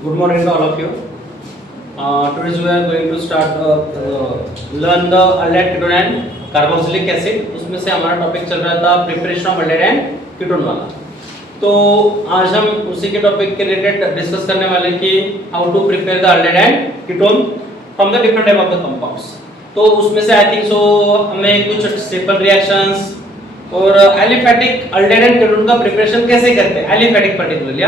Good morning to all of you. Today we are going to start learn the aldehyde ketone and carboxylic acid. उसमें से हमारा topic चल रहा था preparation of aldehyde and ketone वाला. तो आज हम उसी के टॉपिक के रिलेटेड डिस्कस करने वाले कि how to prepare the aldehyde and ketone from the different type of the compounds. तो उसमें से आई थिंक सो हमें कुछ सिंपल रिएक्शंस और एलिफेटिक aldehyde and ketone का प्रिपरेशन कैसे करते हैं एलिफेटिक पर्टिकुलरली,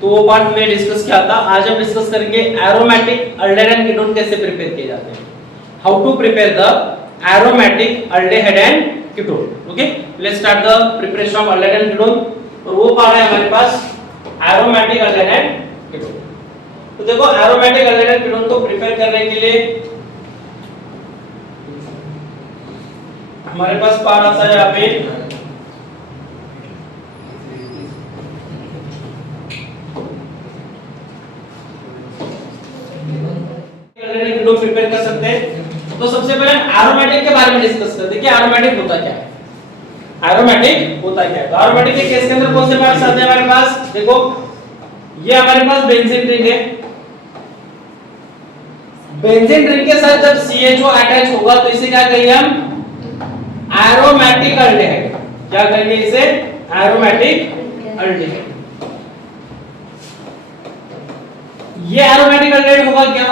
तो वो पार्ट में डिस्कस किया था. आज हम डिस्कस करेंगे एरोमेटिक aldehyde and ketone कैसे प्रिपेयर किए जाते हैं, how to prepare the aromatic aldehyde and ketone. Okay, let's start the preparation of aldehyde and ketone. और वो पार्ट है हमारे पास एरोमेटिक aldehyde and ketone. तो देखो एरोमेटिक aldehyde and ketone को प्रिपेयर करने के लिए हमारे पास पार्ट आता है यहाँ पे प्रिपेयर कर सकते हैं. तो सबसे पहले एरोमेटिक के बारे में डिस्कस करते हैं कि एरोमेटिक होता क्या है. एरोमेटिक होता क्या है, तो एरोमेटिक के केस के अंदर कौन से पार्ट्स आते हैं हमारे पास. देखो ये हमारे पास बेंजीन रिंग है. बेंजीन रिंग के साथ जब CHO अटैच होगा तो इसे क्या कहेंगे हम एरोमेटिक अल्डेहाइड. क्या कहेंगे इसे एरोमेटिक अल्डेहाइड. ये एरोमेटिक अल्डेहाइड होगा क्या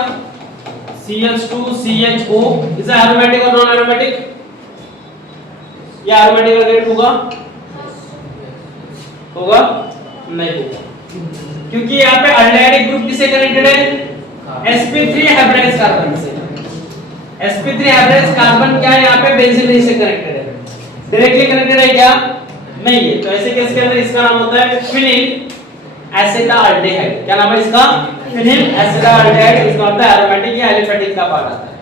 CH2 CHO इज एरोमेटिक और नॉन एरोमेटिक. ये एरोमेटिक अल्डेहाइड होगा नहीं होगा, क्योंकि यहाँ पे अल्डेहाइड ग्रुप किससे कनेक्टेड है sp3 हाइब्रिडाइज्ड कार्बन से. sp3 हाइब्रिडाइज्ड कार्बन क्या है यहाँ पे बेंजीन रिंग से कनेक्टेड है. डायरेक्टली कनेक्टेड है क्या नहीं है. तो ऐसे केस के अंदर इसका नाम होता है फिनिल एसिटाल्डेहाइड. क्या नाम है इसका फिनिल एसिटाल्डेहाइड. इस नॉट द एरोमेटिक. ये एलिफेटिक का पार्ट आता है.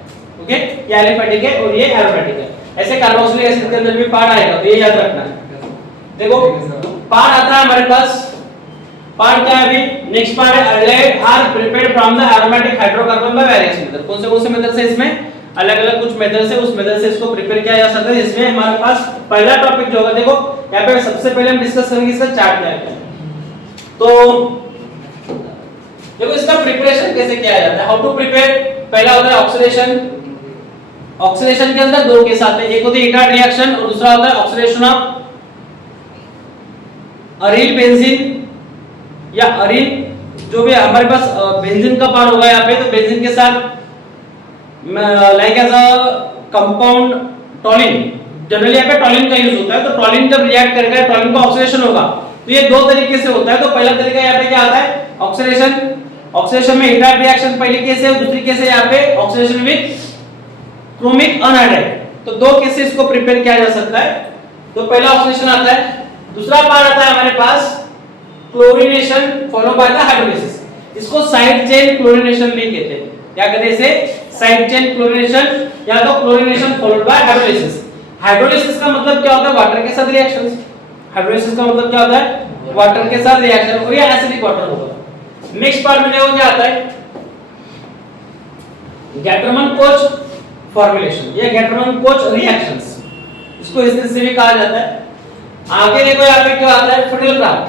ओके, ये एलिफेटिक है और ये एरोमेटिक है. ऐसे कार्बोक्सिलिक एसिड के अंदर भी पार्ट आएगा, तो ये याद रखना है. देखो पार्ट आता है हमारे पास. पार्ट क्या है अभी नेक्स्ट पार्ट है aldehyde are prepared from the aromatic hydrocarbon by various method. कौन से मेथड से इसमें अलग-अलग कुछ मेथड से उस मेथड से इसको प्रिपेयर किया जा सकता है. इसमें हमारे पास पहला टॉपिक जो होगा, देखो यहाँ पे सबसे पहले हम डिस्कस करेंगे इसका चार्ट क्या है. तो देखो इसका प्रिपरेशन कैसे किया जाता है, हाउ टू प्रिपेयर. पहला होता है ऑक्सीडेशन. ऑक्सीडेशन के अंदर दो केस आते हैं, एक होती है इटार्ड रिएक्शन और दूसरा होता है ऑक्सीडेशन ऑफ अरील बेंजीन या अरील. जो भी हमारे पास बेंजीन का पार्ट होगा यहाँ पे, तो बेंजीन के साथ like as a compound toluene. Generally यहाँ पे टॉलिन का यूज होता है. तो टॉलिन जब रिएक्ट करेगा टॉलिन का ऑक्सीडेशन होगा. तो ये दो तरीके से होता है. तो पहला तरीका यहाँ पे क्या आता है ऑक्सीडेशन. ऑक्सीडेशन में इटार्ड रिएक्शन पहली केस है, दूसरी केस है यहाँ पे ऑक्सीडेशन विद क्रोमिक अनहाइड्राइड. तो दो केस से इसको प्रिपेयर किया जा सकता है. तो पहला ऑक्सीडेशन आता है. दूसरा पार्ट आता है हमारे पास chlorination follow by the hydrolysis. इसको साइड चेन क्लोरीनेशन भी कहते हैं. क्या कहते हैं इसे साइड चेन क्लोरीनेशन या तो chlorination followed by hydrolysis. Hydrolysis का मतलब क्या होता है वाटर के साथ रिएक्शंस. हाइड्रोलिसिस का मतलब क्या होता है वाटर के साथ रिएक्शन, और ये एसिडिक वाटर होगा. नेक्स्ट पार्ट में देखो क्या आता है गैटरमन-कोच फॉर्मुलेशन या गैटरमन-कोच रिएक्शंस. इसको इस तरह से भी कहा जाता है. आगे देखो यहाँ पे क्या आता है फिडेलक्राफ्ट.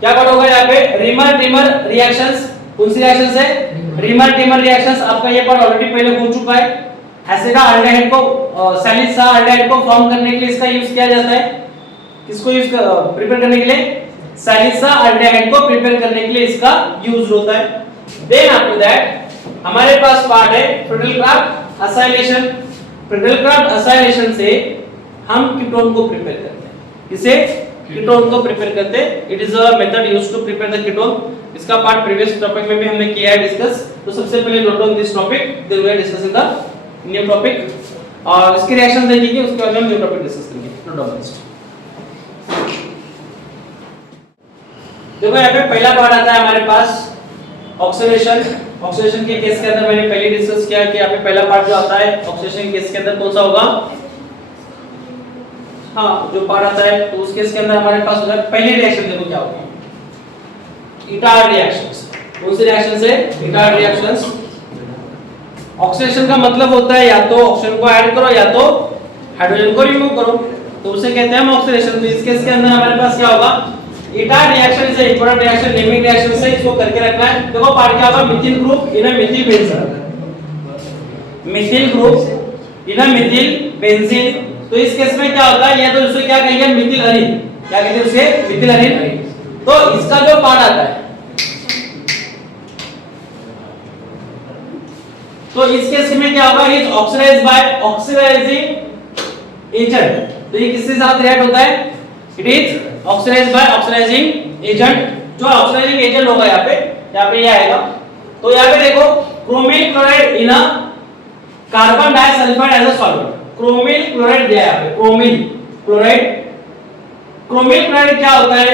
क्या पार्ट होगा यहाँ पे रीमर-टीमर रिएक्शंस. कौन सी रिएक्शंस है रीमर-टीमर रिएक्शंस. आपका ये पार्ट ऑलरेडी पहले हो चुका है. एसिटाल्डेहाइड को सैलिसाल्डेहाइड को फॉर्म करने के लिए इसका यूज किया जाता है. किसको यूज प्रिपेयर करने के लिए सैलिसाल्डेहाइड को प्रिपेयर करने के लिए इसका यूज होता है. देन आफ्टर दैट हमारे पास पार्ट है फिडेलक्राफ्ट असाइलेशन. फिडेलक्राफ्ट असाइलेशन से हम कीटोन को प्रिपेयर करते हैं. इसे कीटोन को प्रिपेयर करते हैं. It is a method used to prepare the ketone. इसका पार्ट प्रीवियस टॉपिक में भी हमने किया है डिस्कस. तो सबसे पहले note down this topic, then we are discussing the new topic. और इसकी रिएक्शन देखिए, उसके बाद हम न्यू टॉपिक डिस्कस करेंगे. Note down this. देखो यहाँ पे पहला पार्ट आता है हमारे पास ऑक्सीडेशन. ऑक्सीडेशन के केस के अंदर मैंने पहले डिस्कस किया कि यहाँ पे पहला पार्ट जो आता है ऑक्सीडेशन के केस के अंदर कौन सा होगा. हाँ, जो पार्ट आता है तो उस केस के अंदर हमारे पास होगा पहली रिएक्शन. देखो क्या होगा इटार्ड रिएक्शंस. कौन सी रिएक्शंस है इटार्ड रिएक्शंस. ऑक्सीडेशन का मतलब होता है या तो ऑक्सीजन को ऐड करो या तो हाइड्रोजन को रिमूव करो, तो उसे कहते हैं हम ऑक्सीडेशन. तो इस केस के अंदर हमारे पास क्या होगा Etard reaction is important reaction, naming reaction से इसको करके रखना है। देखो पार्ट क्या होगा, methyl group in a methyl benzene, methyl group in a methyl benzene. तो इस केस में क्या होता है, या तो उसे क्या कहेंगे मिथिल अरीन, क्या कहते हैं उसे मिथिल अरीन। तो इसका जो पार्ट आता है, तो इस केस में क्या होगा, is oxidized by oxidizing agent. तो ये किसके साथ रिएक्ट होता है, it is oxidized by oxidizing agent. जो ऑक्सीडाइजिंग एजेंट होगा यहाँ पे ये आएगा। तो यहाँ पे देखो chromyl chloride in a carbon disulphide as a solvent, chromyl chloride दिया है यहाँ पे, क्रोमिल क्लोराइड। क्रोमिल क्लोराइड क्या होता है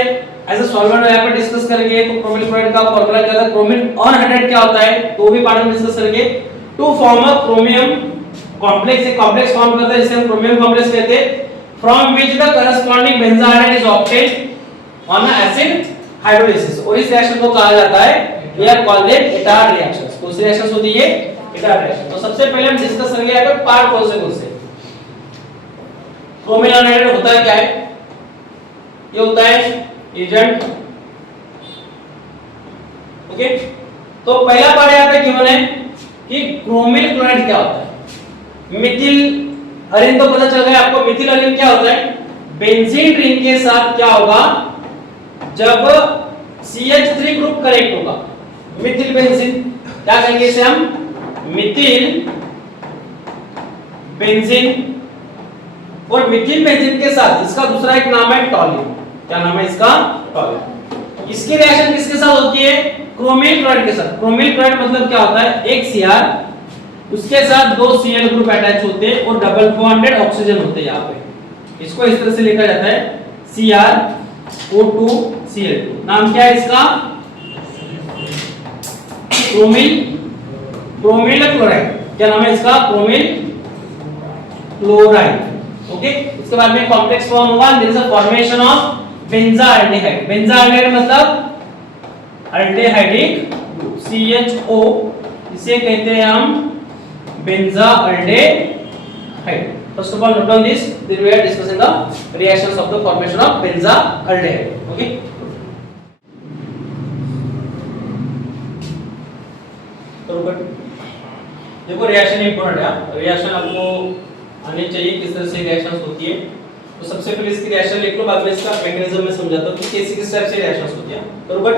एज अ सॉल्वेंट, यहाँ पे डिस्कस करेंगे। तो क्रोमिल क्लोराइड का फॉर्मूला क्या होता है, क्रोमिल अनहाइड्रेट क्या होता है, तो भी पार्ट में डिस्कस करेंगे। To form a chromium complex, एक कॉम्प्लेक्स फॉर्म करता है जिसे हम क्रोमियम कॉम्प्लेक्स कहते हैं, from which the corresponding benzide is obtained on acid hydrolysis. और इस रिएक्शन को कहा जाता है, we are called it Etard reactions. कौन सी रिएक्शंस होती है, इटार रिएक्शन। तो सबसे पहले हम डिस्कस करेंगे यहाँ पे पार्ट कौन से। क्रोमिल अनहाइड्रेट होता है क्या है, ये होता है एजेंट, ओके। तो पहला पार्ट यहाँ पे गिवन है कि क्रोमिल क्लोराइड क्या होता है। मिथिल अरीन तो पता चल गया आपको, मिथिल अरीन क्या होता है, बेंजीन रिंग के साथ क्या होगा, जब CH3 ग्रुप कनेक्ट होगा, मिथिल बेंजीन, क्या कहेंगे इसे हम, मिथिल बेंजीन। और मिथिल बेंजीन के साथ इसका दूसरा एक नाम है टॉलिन, क्या नाम है इसका, टॉलिन। इसकी रिएक्शन किसके साथ होती है, क्रोमिल क्लोराइड के साथ। क्रोमिल क्लोराइड मतलब क्या होता है, एक Cr, उसके साथ दो Cl ग्रुप अटैच होते हैं और डबल बॉन्डेड ऑक्सीजन होते हैं। यहाँ पे इसको इस तरह से लिखा जाता है CrO2Cl2। नाम क्या है इसका, क्रोमिल क्लोराइड। क्या नाम है इसका, क्रोमिल क्लोराइड, ओके। इसके बाद में कॉम्प्लेक्स फॉर्म होगा, there is a formation of benzaldehyde. Benzaldehyde मतलब अल्डेहाइडिक ग्रुप, CHO, इसे कहते हैं हम benzaldehyde. First of all note down this, then we are discussing the reactions of the formation of benzaldehyde, okay. देखो reaction important है, reaction आपको आनी चाहिए किस तरह से रिएक्शंस होती है। तो सबसे पहले इसकी रिएक्शन लिख लो, बाद में इसका मैकेनिज्म में समझाता हूं कि कैसे किस टाइप से रिएक्शंस होती है। तो बट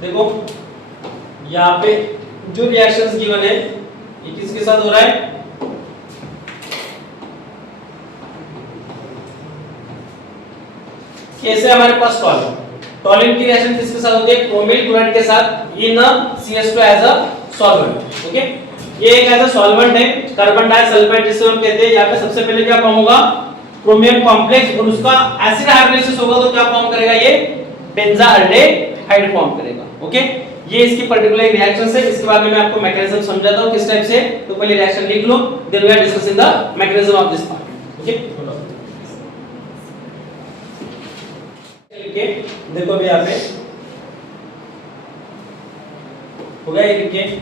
देखो यहाँ पे जो रिएक्शंस गिवन है ये किसके साथ हो रहा है, कैसे हमारे पास टॉलिन, टॉलिन की रिएक्शन किसके साथ होती है, क्रोमिल क्लोराइड के साथ in CH2 as a solvent, okay. ये एक एज अ सॉल्वेंट है, कार्बन डाइसल्फाइड जिसे हम कहते हैं। यहाँ पे सबसे पहले क्या फॉर्म होगा, क्रोमियम कॉम्प्लेक्स, और उसका एसिड हाइड्रोलिसिस होगा तो क्या फॉर्म करेगा, ये बेंजाल्डेहाइड फॉर्म करेगा, ओके। ये इसकी पर्टिकुलर रिएक्शन है। इसके बाद में मैं आपको मैकेनिज्म समझाता हूं किस टाइप से। तो पहले रिएक्शन लिख लो, then we are discussing the mechanism of this part, okay. देखो अभी यहाँ पे हो गया, ये लिखिए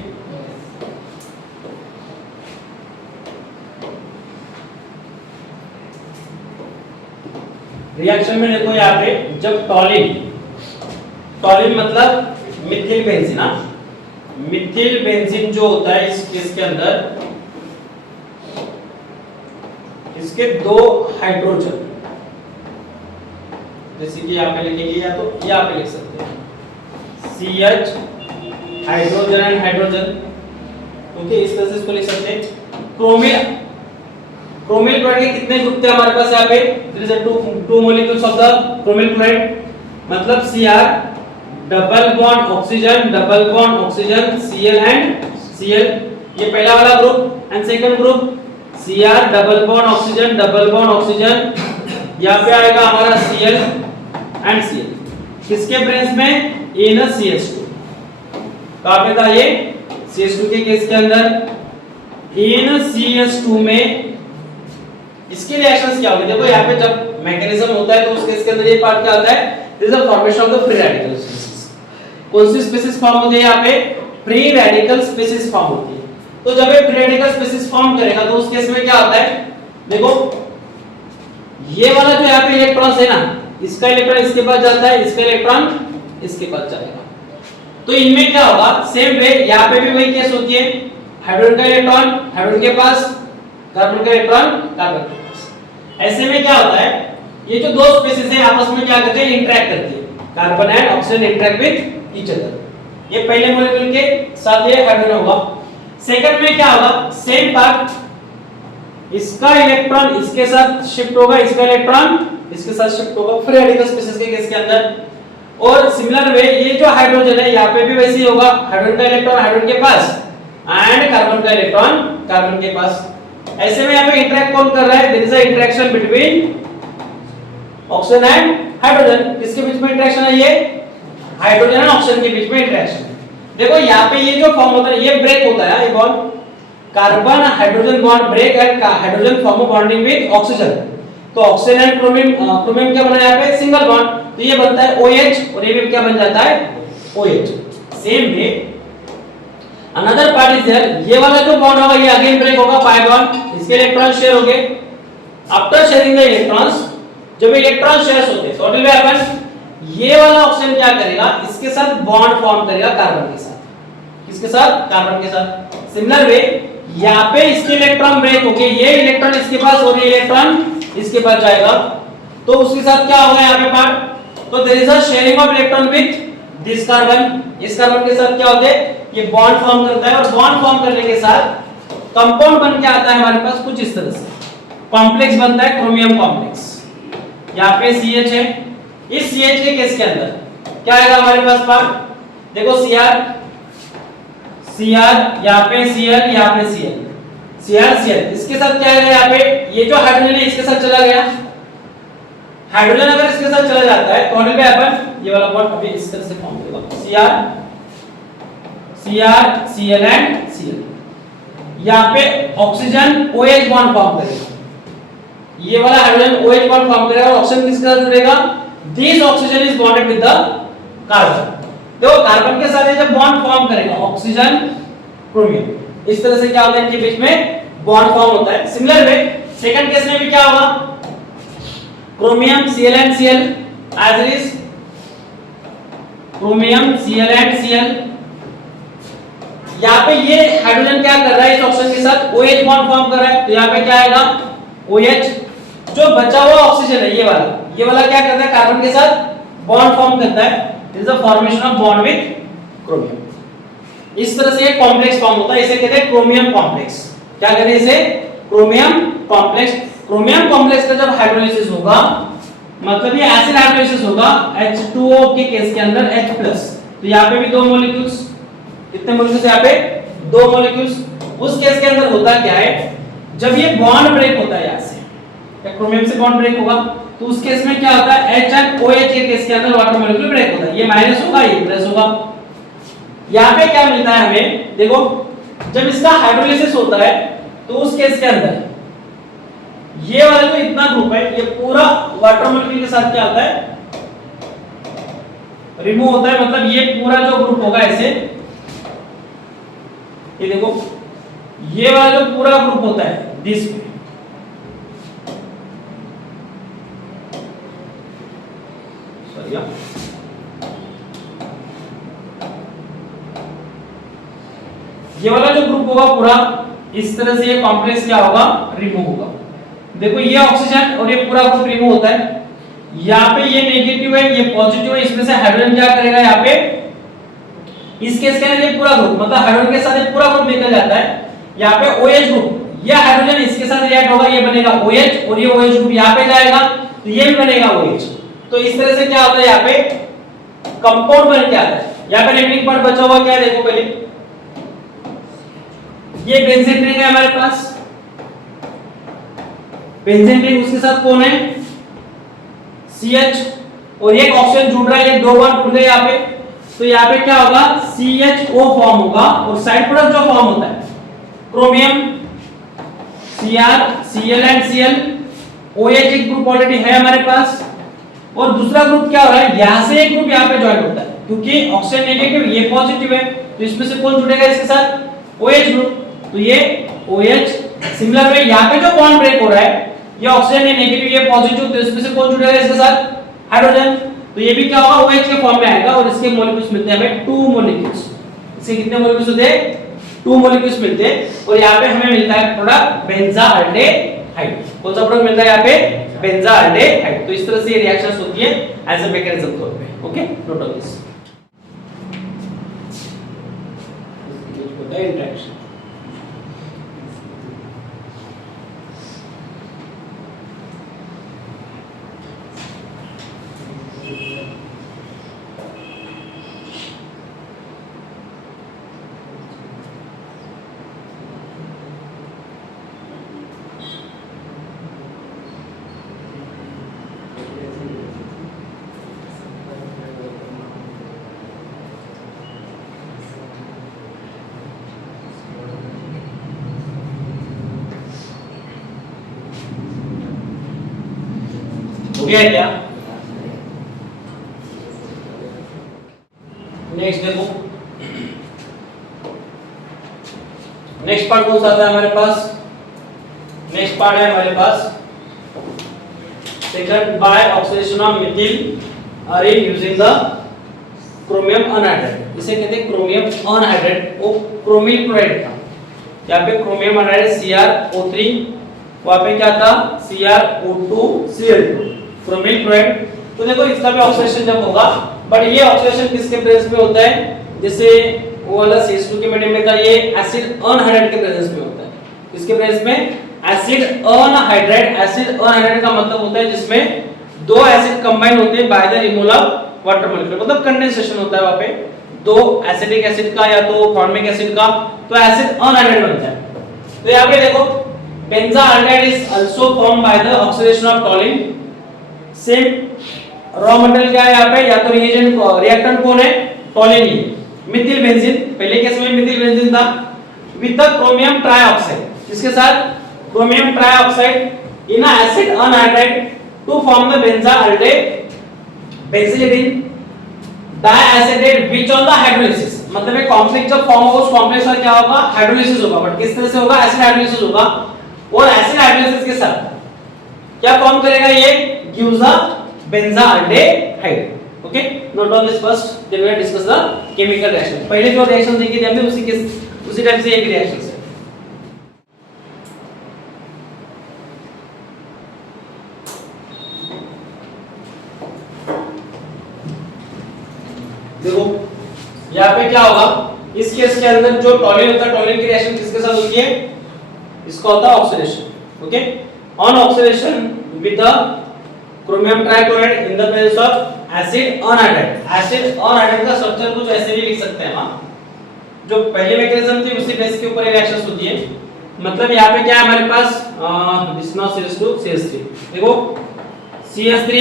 रिएक्शन में। देखो यहाँ पे जब टॉलिन, टॉलिन मतलब मिथिल बेंजीन, मिथिल बेंजीन जो होता है इस केस के अंदर इसके दो हाइड्रोजन, जैसे कि यहाँ पे लिखेंगे या तो यहाँ पे लिख सकते हैं CH hydrogen and hydrogen, okay. इस तरह से इसको लिख सकते हैं। क्रोमिल क्लोराइड के कितने ग्रुप थे हमारे पास यहाँ पे, there is two molecules of the chromyl chloride, मतलब Cr double bond oxygen Cl and Cl, ये पहला वाला ग्रुप। And second group Cr double bond oxygen, यहाँ पे आएगा हमारा Cl एंड Cl, किसके प्रेजेंस में, इन CH2। कहां पे था ये, CH2 के केस के अंदर, इन CH2 में। इसकी रिएक्शंस क्या होगी, देखो यहाँ पे जब मैकेनिज्म होता है तो उस केस के अंदर ये पार्ट क्या होता है, this is the formation of the free radical species. कौन सी स्पीसीज फॉर्म होती है यहाँ पे, फ्री रेडिकल स्पीसीज फॉर्म होती है। तो जब ये फ्री रेडिकल स्पीसीज फॉर्म करेगा तो उस केस में क्या होता है, देखो ये वाला जो यहाँ पे इलेक्ट्रॉन है ना, इसका इलेक्ट्रॉन इसके पास जाता है, इसका इलेक्ट्रॉन इसके पास जाएगा। तो इनमें क्या होगा, सेम वे यहाँ पे भी वही केस होती है, हाइड्रोजन का इलेक्ट्रॉन हाइड्रोजन के पास, कार्बन का इलेक्ट्रॉन कार्बन के पास। ऐसे में क्या होता है, ये जो दो स्पीशीज है आपस में क्या करते हैं, इंटरेक्ट करती है। Carbon and oxygen interact with each other. ये पहले मॉलिक्यूल के साथ ये हाइड्रोजन होगा। सेकंड में क्या होगा, सेम पार्ट, इसका इलेक्ट्रॉन इसके साथ शिफ्ट होगा, इसका इलेक्ट्रॉन इसके साथ शिफ्ट होगा, फ्री रेडिकल स्पीशीज के केस के अंदर। और सिमिलर वे ये जो हाइड्रोजन है यहाँ पे भी वैसे ही होगा, हाइड्रोजन का इलेक्ट्रॉन हाइड्रोजन के पास एंड कार्बन का इलेक्ट्रॉन कार्बन के पास। ऐसे में यहाँ पे इंटरेक्ट कौन कर रहा है, there is a interaction between oxygen and hydrogen. किसके बीच में इंटरेक्शन है, ये हाइड्रोजन और ऑक्सीजन के बीच में इंटरेक्शन है। देखो यहाँ पे ये जो फॉर्म होता है, ये ब्रेक होता है, ये bond carbon hydrogen bond break and hydrogen form bonding with oxygen. तो ऑक्सीजन एंड क्रोमियम, क्रोमियम क्या बना है यहाँ पे, सिंगल बॉन्ड, तो ये बनता है OH और ये भी क्या बन जाता है OH। Same way another part is there, ये वाला जो बॉन्ड होगा ये अगेन ब्रेक होगा, पाई बॉन्ड, इसके इलेक्ट्रॉन शेयर हो गए। आफ्टर शेयरिंग द इलेक्ट्रॉन्स, जब इलेक्ट्रॉन शेयर्स होते हैं तो व्हाट विल हैपन, ये वाला ऑक्सीजन क्या करेगा, इसके साथ बॉन्ड फॉर्म करेगा कार्बन के साथ, किसके साथ, कार्बन के साथ। सिमिलर वे यहाँ पे इसके इलेक्ट्रॉन ब्रेक होके ये इलेक्ट्रॉन इसके पास और ये इलेक्ट्रॉन इसके पास जाएगा, तो उसके साथ क्या होगा यहाँ पे पार्ट, तो there is a sharing of electron with this carbon. इस कार्बन के साथ क्या होता है, ये बॉन्ड फॉर्म करता है और बॉन्ड फॉर्म करने के साथ कंपाउंड बन के आता है हमारे पास कुछ इस तरह से, कॉम्प्लेक्स बनता है, क्रोमियम कॉम्प्लेक्स। यहाँ पे CH है, इस CH के केस के अंदर क्या आएगा हमारे पास पार्ट, देखो CR यहाँ पे Cl, यहाँ पे Cl, इसके साथ क्या आएगा, यहाँ पे ये जो हाइड्रोजन है इसके साथ चला गया, हाइड्रोजन अगर इसके साथ चला जाता है तो व्हाट विल हैपन, ये वाला बॉन्ड अभी इस तरह से फॉर्म होगा, Cl एंड Cl। यहाँ पे ऑक्सीजन OH बॉन्ड फॉर्म करेगा, ये वाला हाइड्रोजन OH बॉन्ड फॉर्म करेगा और ऑक्सीजन किसके साथ जुड़ेगा, this oxygen is bonded with the carbon. देखो कार्बन के साथ ये जब बॉन्ड फॉर्म करेगा ऑक्सीजन क्रोमियम, इस तरह से क्या होता है, इनके बीच में बॉन्ड फॉर्म होता है। सिमिलर वे सेकंड केस में भी क्या होगा, chromium Cl and Cl as it is, chromium Cl and Cl। यहाँ पे ये हाइड्रोजन क्या कर रहा है, इस ऑक्सीजन के साथ OH बॉन्ड फॉर्म कर रहा है, तो यहाँ पे क्या आएगा OH। जो बचा हुआ ऑक्सीजन है ये वाला क्या करता है, कार्बन के साथ बॉन्ड फॉर्म करता है, this is the formation of bond with chromium. इस तरह से एक कॉम्प्लेक्स फॉर्म होता है, इसे कहते हैं क्रोमियम कॉम्प्लेक्स। क्या कहते हैं इसे, क्रोमियम कॉम्प्लेक्स। क्रोमियम कॉम्प्लेक्स का जब हाइड्रोलिसिस होगा, मतलब ये एसिड हाइड्रोलिसिस होगा, H2O के केस के अंदर H+, तो यहाँ पे भी दो मॉलिक्यूल्स, कितने मॉलिक्यूल्स यहाँ पे, दो मॉलिक्यूल्स। उस केस के अंदर होता क्या है, जब ये बॉन्ड ब्रेक होता है यहाँ से, क्रोमियम से बॉन्ड ब्रेक होगा, तो उस केस में क्या होता है, H एंड OH के केस के अंदर वाटर मॉलिक्यूल ब्रेक होता है, ये माइनस होगा, ये प्लस होगा। यहाँ पे क्या मिलता है हमें, देखो जब इसका हाइड्रोलिसिस होता है तो उस केस के अंदर ये वाला जो इतना ग्रुप है ये पूरा वाटर मॉलिक्यूल के साथ क्या होता है, रिमूव होता है। मतलब ये पूरा जो ग्रुप होगा ऐसे, ये देखो ये वाला जो पूरा ग्रुप होता है दिस, ये वाला जो ग्रुप होगा पूरा इस तरह से ये कॉम्प्लेक्स क्या होगा, रिमूव होगा। देखो ये ऑक्सीजन और ये पूरा ग्रुप रिमूव होता है, यहाँ पे ये नेगेटिव है ये पॉजिटिव है, इसमें से हाइड्रोजन क्या करेगा, यहाँ पे इस केस के अंदर ये पूरा ग्रुप मतलब हाइड्रोजन के साथ ये पूरा ग्रुप निकल जाता है। यहाँ पे OH ग्रुप, ये हाइड्रोजन इसके साथ रिएक्ट होगा, ये बनेगा OH और ये OH ग्रुप यहाँ पे जाएगा तो ये भी बनेगा OH। तो इस तरह से क्या होता है, यहाँ पे कंपाउंड बन के आता है। यहाँ पे रिमेनिंग पार्ट बचा हुआ क्या है, देखो पहले ये बेंजीन रिंग है हमारे पास, बेंजीन रिंग उसके साथ कौन है, CH और एक ऑक्सीजन जुड़ रहा है, ये दो बार जुड़ गए यहाँ पे, तो यहाँ पे क्या होगा, CHO फॉर्म होगा और साइड प्रोडक्ट जो फॉर्म होता है chromium Cr Cl and Cl, OH एक ग्रुप ऑलरेडी है हमारे पास और दूसरा ग्रुप क्या हो रहा है, यहां से एक ग्रुप यहाँ पे ज्वाइन होता है क्योंकि ऑक्सीजन नेगेटिव ये पॉजिटिव है, तो इसमें से कौन जुड़ेगा इसके साथ, OH ग्रुप, तो ये OH। सिमिलर वे यहाँ पे जो बॉन्ड ब्रेक हो रहा है ये ऑक्सीजन है नेगेटिव, ये पॉजिटिव, तो इसमें से कौन जुड़ेगा इसके साथ? हाइड्रोजन। तो ये भी क्या होगा, OH के फॉर्म में आएगा और इसके मॉलिक्यूल्स मिलते हैं हमें 2 मॉलिक्यूल्स। इसके कितने मॉलिक्यूल्स होते हैं? 2 मॉलिक्यूल्स मिलते हैं और यहाँ पे हमें मिलता है प्रोडक्ट बेंजाल्डेहाइड। कौन सा प्रोडक्ट मिलता है यहाँ पे? बेंजाल्डेहाइड। तो इस तरह से ये रिएक्शंस होती है एज अ मैकेनिज्म तौर पे। Okay, note on this. Interaction हो गया क्या? नेक्स्ट देखो, नेक्स्ट पार्ट कौन सा आता है हमारे पास? नेक्स्ट पार्ट है हमारे पास second, by oxidation of methyl arene using the chromium anhydride. इसे कहते हैं क्रोमियम अनहाइड्रेट, वो क्रोमिल क्लोराइड था। यहाँ पे क्रोमियम अनहाइड्रेट CrO3, वहां पे क्या था? CrO2 Cl2, chromyl chloride. तो देखो इसका भी ऑक्सीडेशन जब होगा, बट ये ऑक्सीडेशन किसके प्रेजेंस में होता है? जैसे वो वाला CH2 के मीडियम में था, ये एसिड अनहाइड्रेट के प्रेजेंस में होता है। किसके प्रेजेंस में? Acid anhydride. एसिड अनहाइड्रेट का मतलब होता है जिसमें दो एसिड कंबाइन होते हैं by the removal of water molecule, मतलब कंडेंसेशन होता है वहां पे दो एसिडिक एसिड का या तो फॉर्मिक एसिड का, तो एसिड अनहाइड्रेट बनता है। तो यहाँ पे देखो benzaldehyde is also form by the oxidation of toluene. Same raw material क्या है यहाँ पे? या तो रिएजेंट रिएक्टेंट कौन है? टॉलिन ही। मिथिल बेंजीन, पहले केस में मिथिल बेंजीन था विद द क्रोमियम ट्राइऑक्साइड। किसके साथ? Chromium trioxide in acid anhydride to form the benzaldehyde benzene diacetate which on the hydrolysis. मतलब एक कॉम्प्लेक्स जब फॉर्म होगा उस कॉम्प्लेक्स का क्या होगा? हाइड्रोलिसिस होगा। बट किस तरह से होगा? एसिड हाइड्रोलिसिस होगा। और एसिड हाइड्रोलिसिस के साथ क्या फॉर्म करेगा? ये gives a benzaldehyde. Okay, note on this first, then we will discuss the chemical reaction. पहले जो रिएक्शन देखी थी हमने उसी टाइप से एक रिएक्शन है। देखो यहाँ पे क्या होगा, इस केस के अंदर जो टॉलिन होता है, टॉलिन की रिएक्शन किसके साथ होती है? इसका होता है oxidation. Okay, on oxidation with the chromium trichloride in the presence of acid anhydride. Acid anhydride का स्ट्रक्चर कुछ ऐसे भी लिख सकते हैं हम, जो पहले मैकेनिज्म थी उसी बेस के ऊपर रिएक्शंस होती है। मतलब यहाँ पे क्या है हमारे पास? This now CH2 CH3। देखो CH3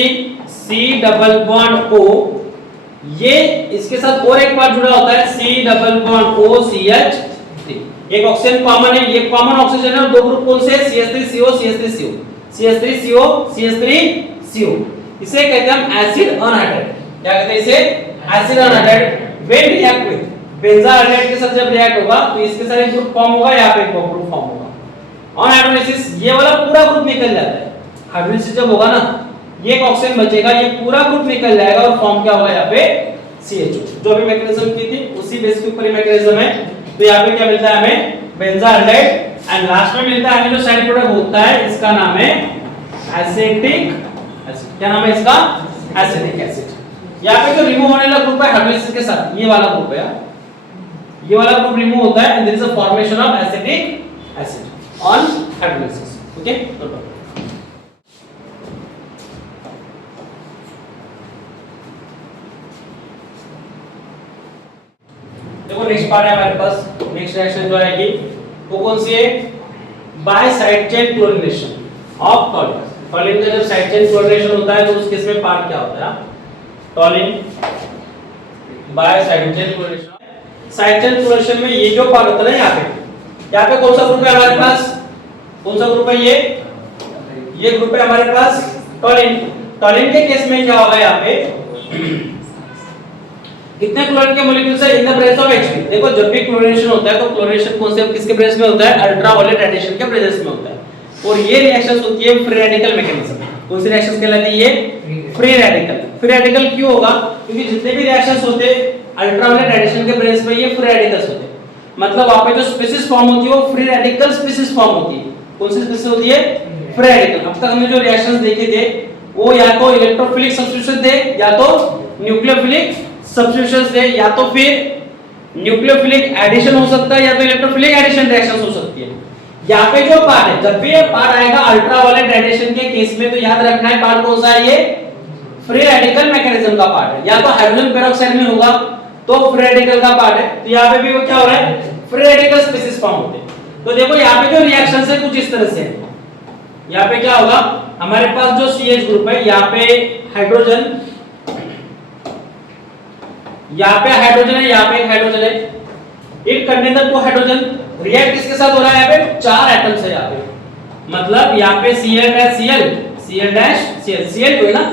C double bond O, ये इसके साथ और एक पार्ट जुड़ा होता है C double bond O CH3। एक ऑक्सीजन कॉमन है, ये कॉमन ऑक्सीजन है। दो ग्रुप कौन से? CH3CO CH3CO CH3CO CH3CO। इसे कहते हैं हम एसिड अनहाइड्रेट। क्या कहते हैं इसे? Acid anhydride. When react with बेंजाल्डेहाइड के साथ जब रिएक्ट होगा तो इसके साथ एक ग्रुप फॉर्म होगा, यहाँ पे एक ग्रुप फॉर्म होगा। ऑन हाइड्रोलिसिस ये वाला पूरा ग्रुप निकल जाता है। हाइड्रोलिसिस जब होगा ना, ये एक ऑक्सीजन बचेगा, ये पूरा ग्रुप निकल जाएगा और फॉर्म क्या होगा यहाँ पे? CH2। जो भी मैकेनिज्म की थी उसी बेस के ऊपर ये मैकेनिज्म है। तो यहाँ पे क्या मिलता है हमें? बेंजाल्डेहाइड। एंड लास्ट में मिलता है हमें जो साइड प्रोडक्ट होता है, इसका नाम है एसिटिक एसिड। क्या नाम है इसका? Acetic acid. यहाँ पे जो रिमूव होने वाला ग्रुप है हाइड्रोलिसिस के साथ, ये वाला ग्रुप है, ये वाला ग्रुप रिमूव होता है and there is a formation of acetic acid on hydrolysis. Okay, देखो नेक्स्ट पार्ट है हमारे पास। नेक्स्ट रिएक्शन जो आएगी वो कौन सी है? By side chain chlorination of टॉलिन। टॉलिन का जब साइड चेन क्लोरीनेशन होता है तो उस केस में पार्ट क्या होता है? टॉलिन by side chain chlorination. Side chain chlorination में ये जो पार्ट होता है यहाँ पे कौन सा ग्रुप है हमारे पास? कौन सा ग्रुप है ये ग्रुप है हमारे पास टॉलिन। टॉलिन के केस में क्या होगा? यहाँ पे कितने क्लोरीन के मॉलिक्यूल्स है इन द प्रेजेंस ऑफ H2। देखो जब भी क्लोरीनेशन होता है तो क्लोरीनेशन कौन से किसके प्रेजेंस में होता है? अल्ट्रावायलेट रेडिएशन के प्रेजेंस में होता है। और ये रिएक्शंस होती है फ्री रेडिकल मैकेनिज्म। कौन सी रिएक्शंस कहलाती है? ये फ्री रेडिकल। फ्री रेडिकल क्यों होगा? क्योंकि जितने भी रिएक्शंस होते हैं अल्ट्रावायलेट रेडिएशन के बेस पे ये फ्री रेडिकल्स होते हैं। मतलब वहां पे जो स्पीशीज फॉर्म होती है वो फ्री रेडिकल स्पीशीज फॉर्म होती है। कौन सी स्पीशीज होती है? Free radical. अब तक हमने जो रिएक्शंस देखे थे वो या तो इलेक्ट्रोफिलिक सब्स्टिट्यूशन थे या तो न्यूक्लियोफिलिक सब्स्टिट्यूशंस थे या तो फिर न्यूक्लियोफिलिक एडिशन हो सकता है या तो इलेक्ट्रोफिलिक एडिशन रिएक्शंस हो सकती है। यहाँ पे जो पार्ट है, जब भी ये पार्ट आएगा अल्ट्रावायलेट रेडिएशन के केस में तो याद रखना है पार्ट कौन सा है? ये फ्री रेडिकल मैकेनिज्म का पार्ट है। या तो हाइड्रोजन पेरोक्साइड में होगा तो फ्री रेडिकल का पार्ट है, तो यहाँ पे भी वो क्या हो रहा है? फ्री रेडिकल स्पीशीज फॉर्म होते हैं। तो देखो यहाँ पे जो रिएक्शंस है कुछ इस तरह से है। यहाँ पे क्या होगा? हमारे पास जो CH ग्रुप है यहाँ पे हाइड्रोजन, यहाँ पे हाइड्रोजन है, यहाँ पे एक हाइड्रोजन है। It contain the two hydrogen. React किसके साथ हो रहा है? यहाँ पे 4 एटम्स है यहाँ पे। मतलब यहाँ पे Cl-Cl, Cl-Cl, Cl2 है ना।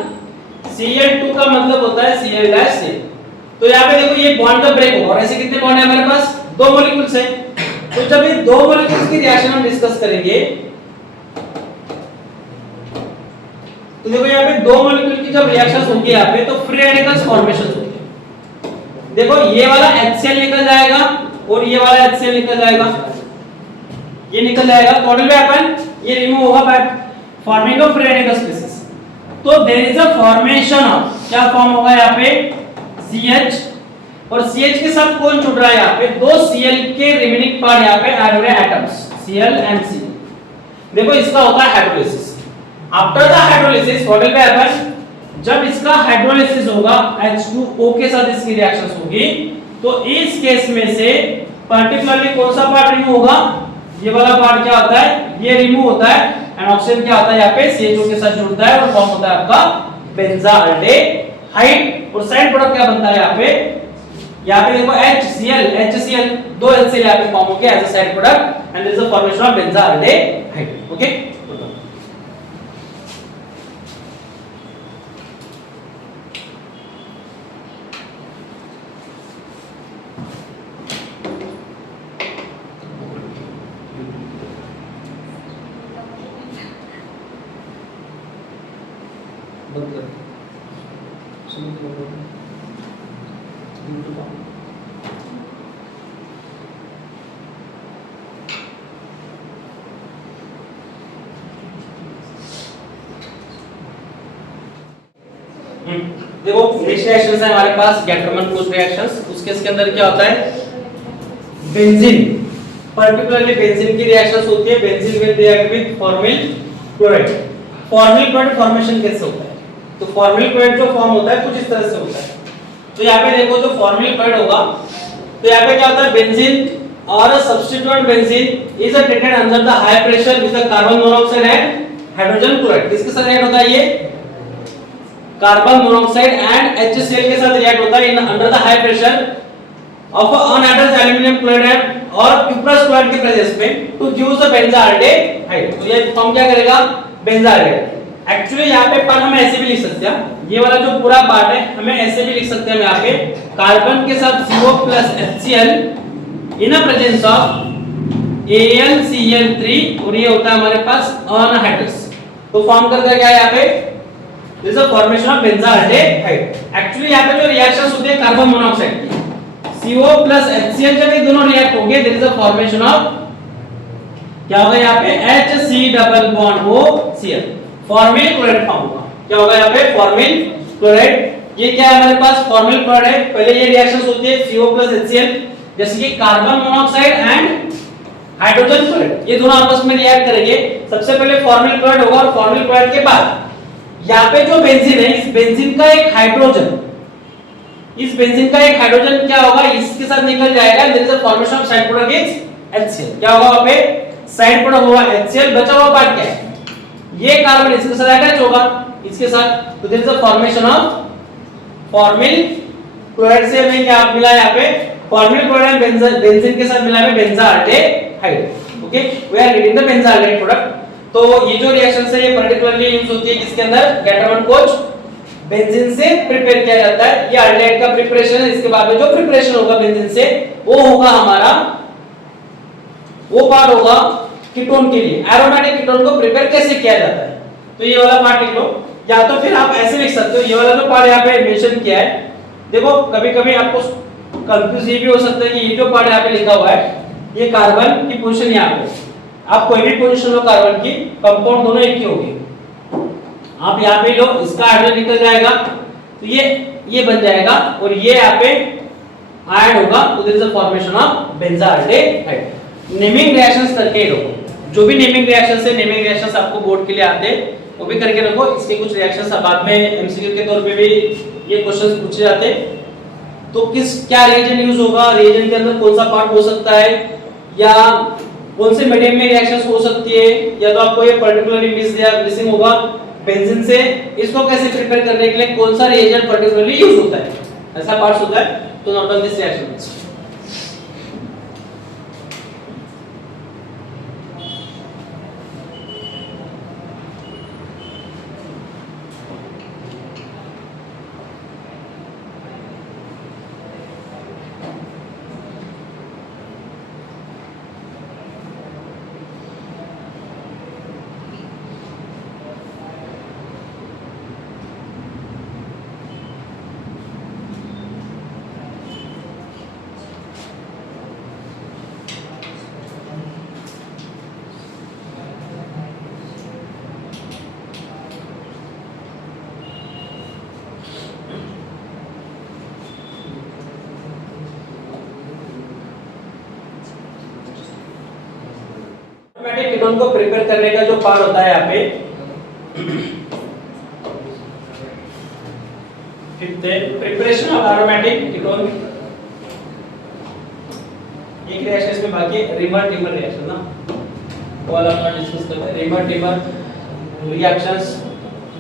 Cl2 का मतलब होता है Cl-Cl। तो यहाँ पे देखो ये बॉन्ड का ब्रेक होगा और ऐसे कितने बॉन्ड है हमारे पास? 2 मॉलिक्यूल्स है। तो जब ये 2 मॉलिक्यूल्स की रिएक्शन हम डिस्कस करेंगे तो देखो यहाँ पे 2 मॉलिक्यूल की जब रिएक्शंस होंगी यहाँ पे तो फ्री रेडिकल्स फॉर्मेशंस होंगे। देखो ये वाला HCl निकल जाएगा और ये वाला HCl निकल जाएगा, ये निकल जाएगा। तो व्हाट विल हैपन? ये रिमूव होगा by forming of free radical species. तो there is a formation of, क्या फॉर्म होगा यहाँ पे? CH। और CH के साथ कौन जुड़ रहा है यहाँ पे? 2 Cl के रिमेनिंग पार्ट यहाँ पे ऐड हो रहे हैं एटम्स Cl and C। देखो इसका होता है hydrolysis. After the hydrolysis what will happen? जब इसका हाइड्रोलिसिस होगा H2O के साथ इसकी रिएक्शंस होगी तो इस केस में से पर्टिकुलरली कौन सा पार्ट रिमूव होगा? ये वाला पार्ट क्या होता है? ये रिमूव होता है एंड ऑक्सीजन क्या होता है? यहाँ पे CHO के साथ जुड़ता है और फॉर्म होता है आपका बेंजाल्डेहाइड। और साइड प्रोडक्ट क्या बनता है यहाँ पे? यहाँ पे देखो HCl, 2 HCl यहाँ पे फॉर्म हो गया as a side product and there is a formation of benzaldehyde. Okay, देखो नेक्स्ट रिएक्शंस है हमारे पास गैटरमन-कोच रिएक्शंस। उसके इसके अंदर क्या होता है? बेंजीन, पर्टिकुलरली बेंजीन की रिएक्शंस होती है। Benzene will react with formal chloride. Formal chloride formation कैसे होता है? तो फॉर्मिल क्लोराइड जो फॉर्म होता है कुछ इस तरह से होता है। तो यहाँ पे देखो जो फॉर्मिल क्लोराइड होगा तो यहाँ पे क्या होता है? बेंजीन और substituent benzene is treated under the high pressure with the carbon monoxide and hydrogen chloride. किसके साथ रिएक्ट होता है? ये कार्बन मोनोऑक्साइड एंड HCl के साथ रिएक्ट होता है in under the high pressure of anhydrous aluminium chloride और क्यूप्रस क्लोराइड के प्रेजेंस में टू गिव द बेंजाल्डेहाइड। तो ये फॉर्म क्या करेगा? बेंजाल्डेहाइड। एक्चुअली यहाँ पे पार्ट हम ऐसे भी लिख सकते हैं, ये वाला जो पूरा पार्ट है हमें ऐसे भी लिख सकते हैं हम यहाँ पे कार्बन के साथ CO plus HCl in a presence of AlCl3 और ये होता है हमारे पास अनहाइड्रस। तो फॉर्म करता है क्या यहाँ पे? This is a formation of benzaldehyde. Actually यहाँ पे जो रिएक्शंस होती है कार्बन मोनोऑक्साइड की CO प्लस HCl जब ये दोनों रिएक्ट होंगे there is a formation of क्या होगा यहाँ पे? HC double bond OCl, formyl chloride form होगा। क्या होगा यहाँ पे? Formyl chloride. ये क्या है हमारे पास? फॉर्मिल क्लोराइड है। पहले ये रिएक्शंस होती है CO प्लस HCl, जैसे कि carbon monoxide and hydrogen chloride, ये दोनों आपस में रिएक्ट करेंगे। सबसे पहले फॉर्मिल क्लोराइड होगा और फॉर्मिल क्लोराइड के बाद यहाँ पे जो बेंजीन है इस बेंजीन का एक हाइड्रोजन, इस बेंजीन का एक हाइड्रोजन क्या होगा? इसके साथ निकल जाएगा। There is a formation of side product is HCl। क्या होगा वहां पे? साइड प्रोडक्ट होगा HCl। बचा हुआ पार्ट क्या है? ये कार्बन इसके साथ अटैच होगा इसके साथ, तो there is a formation of formyl chloride से हमें क्या मिला है यहाँ पे? फॉर्मिल क्लोराइड बेंजीन के साथ मिला है benzaldehyde. Okay, we are getting the benzaldehyde product. तो ये जो रिएक्शंस है ये पर्टिकुलरली यूज होती है किसके अंदर? गैटरमन-कोच बेंजीन से प्रिपेयर किया जाता है। ये अल्डेहाइड का प्रिपरेशन है। इसके बाद में जो प्रिपरेशन होगा बेंजीन से वो होगा हमारा, वो पार्ट होगा कीटोन के लिए, एरोमेटिक कीटोन को प्रिपेयर कैसे किया जाता है। तो ये वाला पार्ट लिख लो, या तो फिर आप ऐसे लिख सकते हो, ये वाला जो पार्ट यहाँ पे मेंशन किया है, देखो कभी-कभी आपको कंफ्यूज ये भी हो सकता है कि ये जो पार्ट यहाँ पे लिखा हुआ है ये कार्बन की पोजीशन यहाँ पे, आप कोई भी पोजीशन लो कार्बन की, कंपाउंड दोनों एक ही होगी, आप यहाँ पे लो, इसका हाइड्रोजन निकल जाएगा तो ये बन जाएगा और ये यहाँ पे ऐड होगा, तो there is a formation of benzaldehyde. Naming reactions करके रखो, जो भी नेमिंग रिएक्शंस है, नेमिंग रिएक्शंस आपको बोर्ड के लिए आते हैं वो भी करके रखो, इसके कुछ रिएक्शंस बाद में एमसीक्यू के तौर पे भी ये क्वेश्चंस पूछे जाते हैं। तो क्या रिएजेंट यूज होगा, रिएजेंट के अंदर कौन सा पार्ट हो सकता है, या कौन से मीडियम में रिएक्शंस हो सकती है, या तो आपको ये पर्टिकुलरली मिसिंग होगा बेंजीन से, इसको कैसे प्रिपेयर करने के लिए कौन सा रिएजेंट पर्टिकुलरली यूज होता है, ऐसा पार्ट्स होता है। तो note down this reactions. Aromatic ketone को प्रिपेयर करने का जो पार्ट होता है यहाँ पे, प्रिपरेशन ऑफ एरोमेटिक कीटोन, एक रिएक्शन इसमें बाकी है, रीमर टीमर रिएक्शन ना, वो वाला पार्ट डिस्कस करते हैं। रीमर टीमर रिएक्शंस,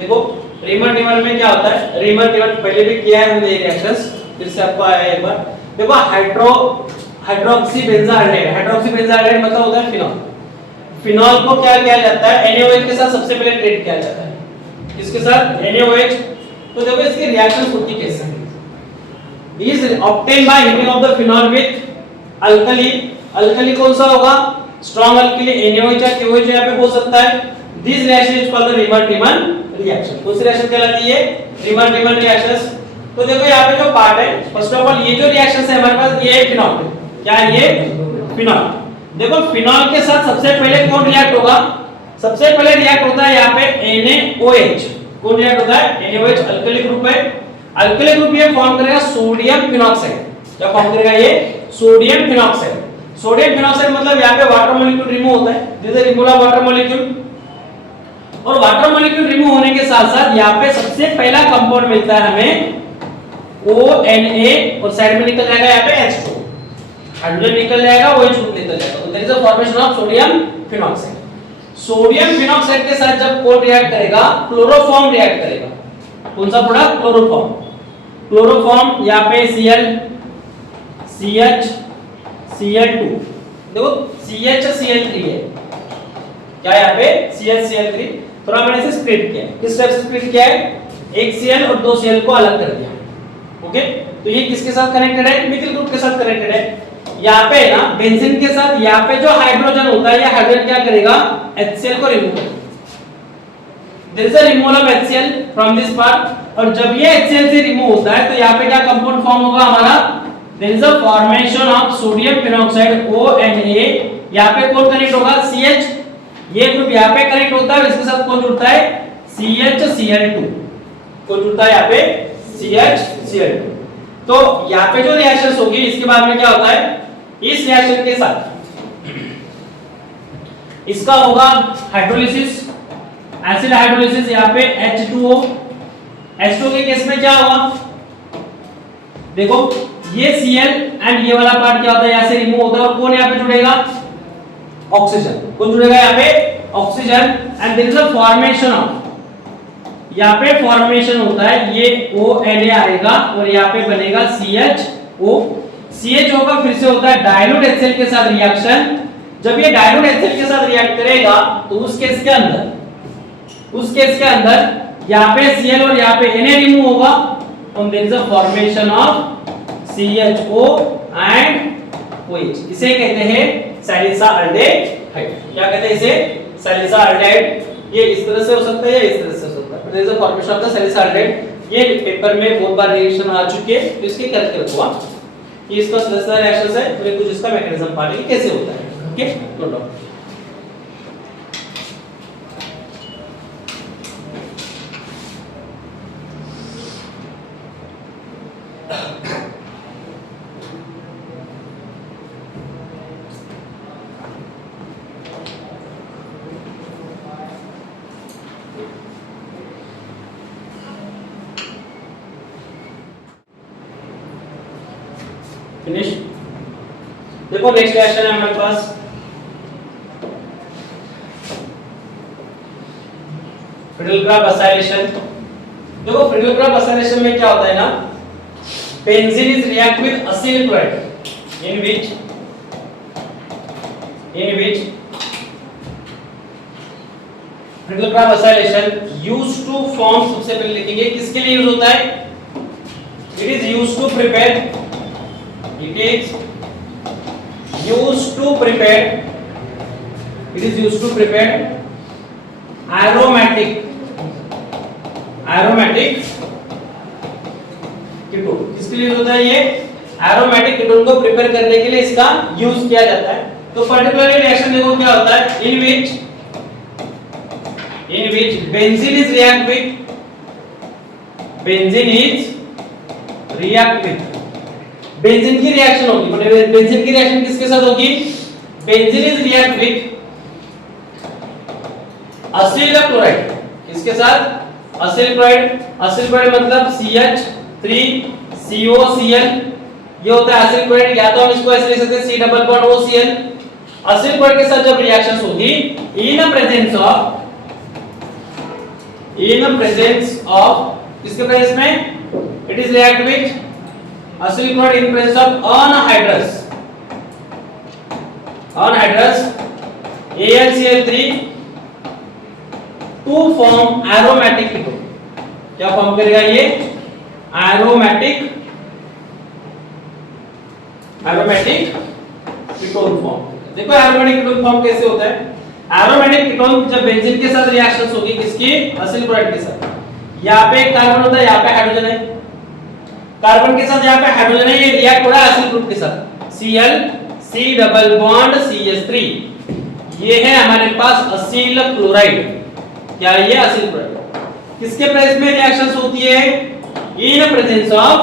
देखो रीमर टीमर में क्या होता है, रीमर टीमर पहले भी किया है हमने ये रिएक्शंस, फिर से आपको आया एक बार। देखो हाइड्रोक्सी बेंजाल्डेहाइड, हाइड्रोक्सी बेंजाल्डेहाइड मतलब होता है फिनॉल। फिनॉल को क्या किया जाता है, NaOH के साथ सबसे पहले ट्रीट किया जाता है, किसके साथ, NaOH। तो देखो इसकी रिएक्शंस होती कैसे है, is obtain by heating of the phenol with alkali, alkali कौन सा होगा, स्ट्रांग अल्कली, NaOH या KOH यहाँ पे हो सकता है। This reaction is called the reamer teamer reaction. कौन सी रिएक्शन कहलाती है, रीमर टीमर रिएक्शंस। तो देखो यहाँ पे जो पार्ट है, फर्स्ट ऑफ ऑल ये जो रिएक्शंस है हमारे पास, ये फिनॉल, क्या है ये फिनॉल। देखो फिनॉल के साथ सबसे पहले कौन रिएक्ट होगा, सबसे पहले रिएक्ट होता है यहाँ पे NaOH, कौन रिएक्ट होता है, NaOH अल्कली ग्रुप है, अल्कली ग्रुप ये फॉर्म करेगा सोडियम फिनॉक्साइड, क्या फॉर्म करेगा ये, सोडियम फिनॉक्साइड। सोडियम फिनॉक्साइड मतलब यहाँ पे वाटर मॉलिक्यूल रिमूव होता है, जैसे रिमूवल ऑफ वाटर मॉलिक्यूल, और वाटर मॉलिक्यूल रिमूव होने के साथ साथ यहाँ पे सबसे पहला कंपाउंड मिलता है हमें ONA, और साइड में निकल जाएगा यहाँ पे H2, हाइड्रोजन निकल जाएगा, OH ग्रुप निकल जाएगा, तो there is a formation of sodium phenoxide. Sodium phenoxide के साथ जब कौन रिएक्ट करेगा, क्लोरोफॉर्म रिएक्ट करेगा, कौन सा प्रोडक्ट, क्लोरोफॉर्म। क्लोरोफॉर्म यहाँ पे Cl CH Cl2, देखो CH Cl3 है, क्या यहाँ पे CH Cl3, थोड़ा मैंने इसे स्प्लिट किया, किस टाइप से स्प्लिट किया है, एक Cl और दो Cl को अलग कर दिया, ओके। तो ये किसके साथ कनेक्टेड है, मिथिल ग्रुप के साथ कनेक्टेड है। यहाँ पे ना बेंजीन के साथ यहाँ पे जो हाइड्रोजन होता है, ये हाइड्रोजन क्या करेगा, HCl को रिमूव करेगा, there is a removal of HCl from this part, और जब ये HCl से रिमूव होता है तो यहाँ पे क्या कंपाउंड फॉर्म होगा हमारा, there is a formation of sodium phenoxide ONA, यहाँ पे कौन कनेक्ट होगा, CH, ये ग्रुप यहाँ पे कनेक्ट होता है, इसके साथ कौन जुड़ता है, CHCl2, कौन जुड़ता है यहाँ पे, CHCl2। तो यहाँ पे जो रिएक्शंस होगी इसके बाद में क्या होता है, इस रिएक्शन के साथ इसका होगा हाइड्रोलिसिस, एसिड हाइड्रोलिसिस, यहाँ पे H2O, H2O के केस में क्या होगा, देखो ये Cl एंड ये वाला पार्ट क्या होता है, यहाँ से रिमूव होता है, और कौन यहाँ पे जुड़ेगा, ऑक्सीजन, कौन जुड़ेगा यहाँ पे, oxygen, and there is a formation of, यहाँ पे फॉर्मेशन होता है, ये ONA आएगा और यहाँ पे बनेगा CHO, CHO का फिर से होता है डाइल्यूट HCl के साथ रिएक्शन, जब ये डाइल्यूट HCl के साथ रिएक्ट करेगा तो उस केस के अंदर यहाँ पे Cl और यहाँ पे Na रिमूव होगा, और there is a formation of CHO and OH, इसे कहते हैं सैलिसाल्डेहाइड क्या कहते हैं इसे? सैलिसाल्डेहाइड। ये इस तरह से हो सकता है या इस तरह से हो सकता है। There is a formation of the salicylaldehyde. ये पेपर में बहुत बार रिएक्शन आ चुके हैं, तो इसके करके रखो आप कि इसका सैलिसाइड रिएक्शन है, तो कुछ इसका मैकेनिज्म पार्ट है कैसे होता है। Okay, note down. फिनिश। देखो नेक्स्ट रिएक्शन है हमारे पास फ्रीडल-क्राफ्ट असाइलेशन। देखो फ्रीडल-क्राफ्ट असाइलेशन में क्या होता है ना, benzene is react with acyl chloride in which Friedel Crafts acylation used to form, सबसे पहले लिखेंगे किसके लिए यूज होता है? It is used to prepare, it is used to prepare aromatic ketone. किसके लिए यूज होता है ये? एरोमेटिक कीटोन को प्रिपेयर करने के लिए इसका यूज किया जाता है। तो पर्टिकुलरली रिएक्शन देखो क्या होता है, in which benzene is react with benzene की रिएक्शन होगी। बेंजीन की रिएक्शन किसके साथ होगी? Benzene is react with acyl chloride. किसके साथ? असील क्लोराइड। असील क्लोराइड मतलब CH3COCl, ये होता है असील क्लोराइड। या तो हम इसको ऐसे लिख सकते हैं C double bond OCl। Aseel chloride के साथ जब रिएक्शंस होगी इन प्रेजेंस ऑफ किसके प्रेजेंस में? It is react with acyl chloride in presence of anhydrous AlCl3 to form aromatic ketone। क्या फॉर्म करेगा ये? Aromatic ketone form. देखो एरोमेटिक कीटोन फॉर्म कैसे होता है। एरोमेटिक कीटोन जब बेंजीन के साथ रिएक्शंस होगी, किसकी? असील क्लोराइड के साथ। यहाँ पे एक कार्बन होता है, यहाँ पे हाइड्रोजन है। कार्बन के साथ यहाँ पे हाइड्रोजन है, ये रिएक्ट हो रहा है असील ग्रुप के साथ। Cl C double bond CH3, ये है हमारे पास असील क्लोराइड। क्या ये असील क्लोराइड? किसके प्रेजेंस में रिएक्शंस होती है? In presence of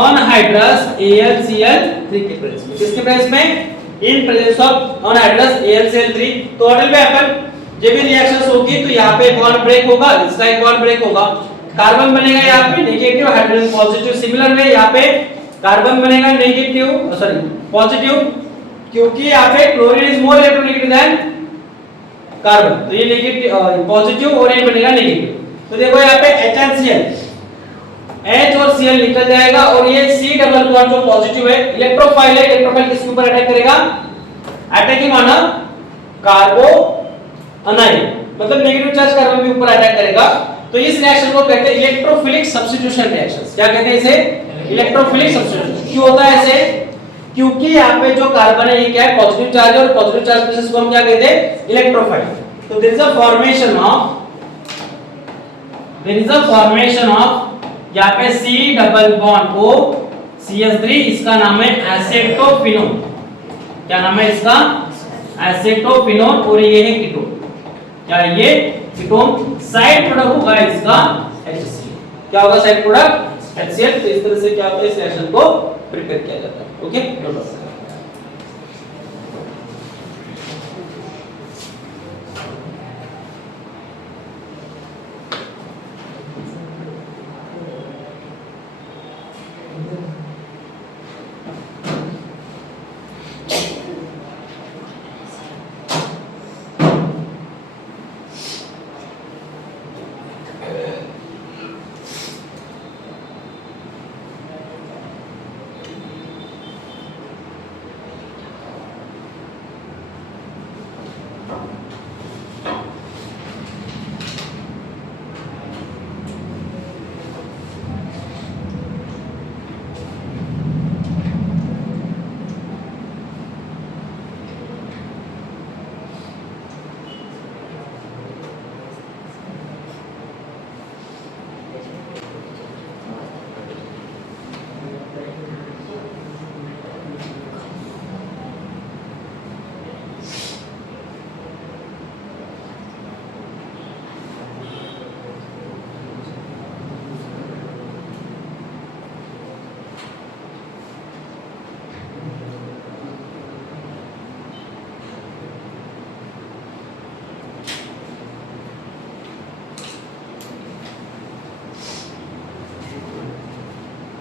anhydrous AlCl3 के प्रेजेंस में। किसके प्रेजेंस में? In presence of anhydrous AlCl3। Total पे अपन जब भी रिएक्शंस होगी तो यहाँ पे बॉन्ड ब्रेक होगा, इसका एक बॉन्ड ब्रेक होगा, कार्बन बनेगा यहाँ पे negative, hydrogen positive. Similar way यहाँ पे कार्बन बनेगा नेगेटिव, सॉरी पॉजिटिव, क्योंकि यहाँ पे chlorine is more electronegative than carbon, तो ये नेगेटिव पॉजिटिव और ये बनेगा नेगेटिव। तो देखो यहाँ पे HCl, H और Cl निकल जाएगा और ये C डबल बॉन्ड जो पॉजिटिव है, इलेक्ट्रोफाइल है, इलेक्ट्रोफाइल किसके ऊपर अटैक करेगा? अटैकिंग ऑन कार्बो अनाइन, मतलब नेगेटिव चार्ज कार्बन के ऊपर अटैक करेगा। तो इस रिएक्शन को कहते हैं इलेक्ट्रोफिलिक सब्स्टिट्यूशन रिएक्शंस। क्या कहते हैं इसे? Electrophilic substitution. क्यों होता है ऐसे? क्योंकि यहाँ पे जो कार्बन है ये क्या है? पॉजिटिव चार्ज है, और पॉजिटिव चार्ज स्पीशीज को हम क्या कहते हैं? इलेक्ट्रोफाइल। तो there is a formation of यहाँ पे C double bond O CH3, इसका नाम है एसेटोफिनोन। क्या नाम है इसका? एसेटोफिनोन। और ये है कीटोन। क्या ये कीटोन? साइड प्रोडक्ट होगा इसका HCl। क्या होगा साइड प्रोडक्ट? HCl। तो इस तरह से क्या होता है, इस रिएक्शन को प्रिपेयर किया जाता है। Okay, note down.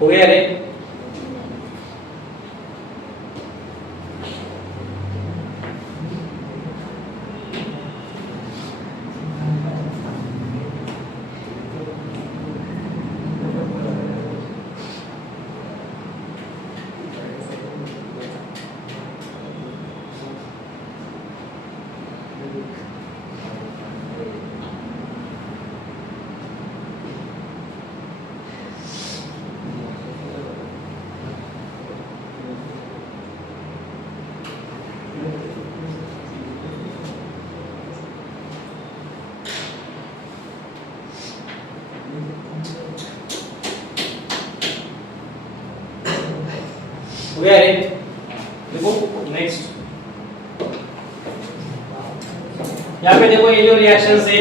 हो गया रे? हो गया रे? देखो नेक्स्ट, यहाँ पे देखो ये जो रिएक्शन है,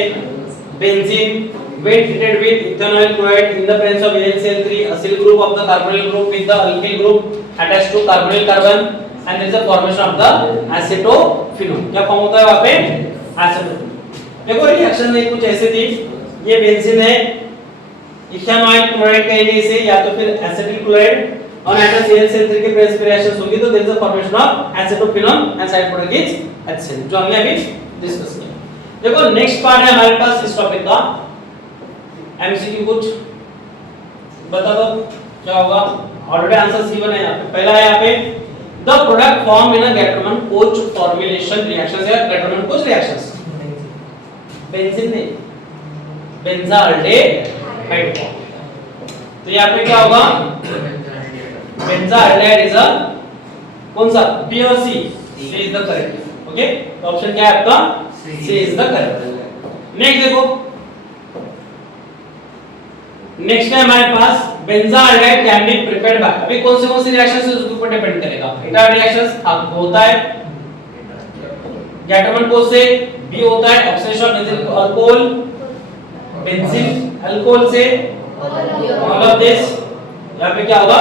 benzene when treated with ethanol chloride in the presence of AlCl3 acyl group of the carbonyl group with the alkyl group attached to carbonyl carbon and there is a formation of the acetophenone। क्या form होता है वहाँ पे? acetophenone। देखो reaction में कुछ ऐसे थी, ये बेंजीन है, इथेनॉल क्लोराइड कहेंगे इसे, या तो फिर एसिटिल क्लोराइड, और एटम्स AlCl3 के प्रेजेंस पे रिएक्शन होगी तो there is a formation of acetophenone and side product is HCl, जो हमने अभी डिस्कस किया। देखो नेक्स्ट पार्ट है हमारे पास इस टॉपिक का एमसीक्यू, कुछ बता दो क्या होगा। ऑलरेडी आंसर C1 है यहाँ पे। पहला है यहाँ पे the product form in a Gattermann Koch formulation reactions या गैटरमन-कोच रिएक्शंस। बेंजीन ने बेंजाल्डेहाइड फॉर्म, तो यहाँ पे क्या होगा? बेंजाल्डेहाइड इज अ कौन सा? B और C? C is the correct. Okay, तो ऑप्शन क्या है आपका? C is the correct. Next देखो, नेक्स्ट है हमारे पास बेंजाल्डेहाइड कैन बी प्रिपेयर्ड बाय, अभी कौन सी रिएक्शंस है उसके ऊपर डिपेंड करेगा। एटा रिएक्शंस आपको होता है गैटरमन कोच से, B होता है oxidation of benzene alcohol, benzene alcohol से ऑल ऑफ दिस, यहाँ पे क्या होगा?